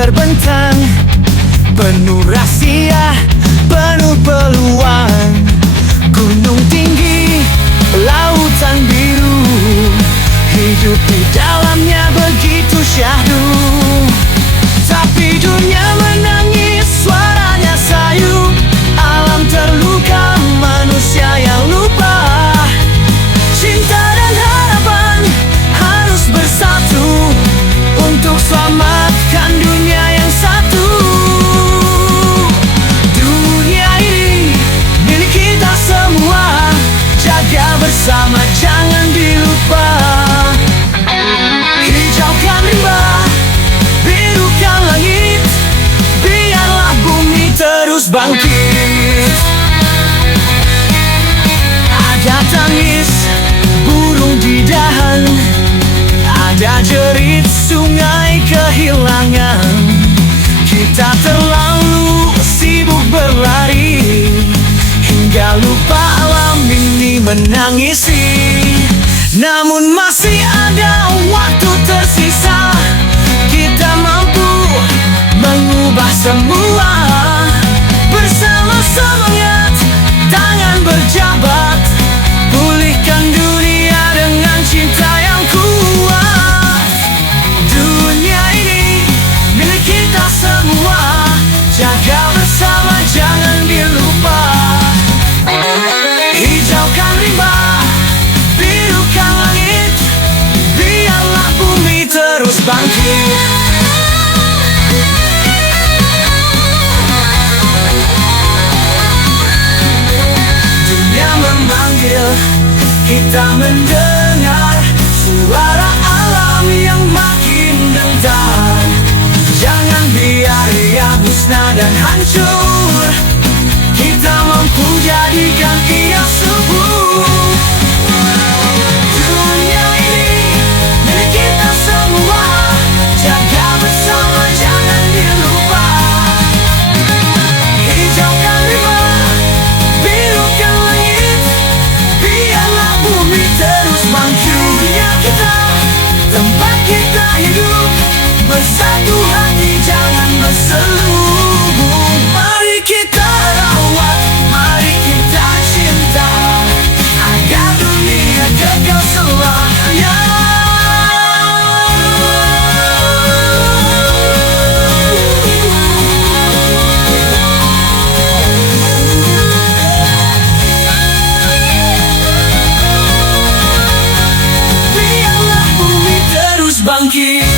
terbentang, penuh rahasia, penuh peluang. Gunung tinggi, lautan biru, hidup di dalamnya begitu syahdu. Tapi dunia menangis, suaranya sayu, alam terluka, manusia yang lupa. Cinta dan harapan harus bersatu untuk selamatkan dunia yang satu. Dunia ini milik kita semua, jaga bersama jangan dilupa. Hijaukan rimba, birukan langit, biarlah bumi terus bangkit. Ada tangis burung di dahan, ada jerit sungai kehilangan. Kita terlalu sibuk berlari hingga lupa alam ini menangisi. Namun masih ada waktu tersisa, kita mampu mengubah semua. Bersama semangat, tangan berjabat, pulihkan dunia dengan cinta yang kuat. Dunia ini milik kita semua, jaga bersama jangan dilupa. Hijaukan rimba, birukan langit, biarlah bumi terus bangkit. Dunia memanggil, kita mendengar suara alam yang makin dentar. Jangan biar ia musnah dan hancur, kita mampu jadikan ia subur. Dunia ini milik kita semua, jaga bersama jangan dilupa. Hijaukan rimba, birukan langit, biarlah bumi terus bangkit. Dunia kita, tempat kita hidup, bersatu hati jangan berselubung. Mari kita rawat, mari kita cinta, agar dunia kekal selamanya. Biarlah bumi terus bangkit.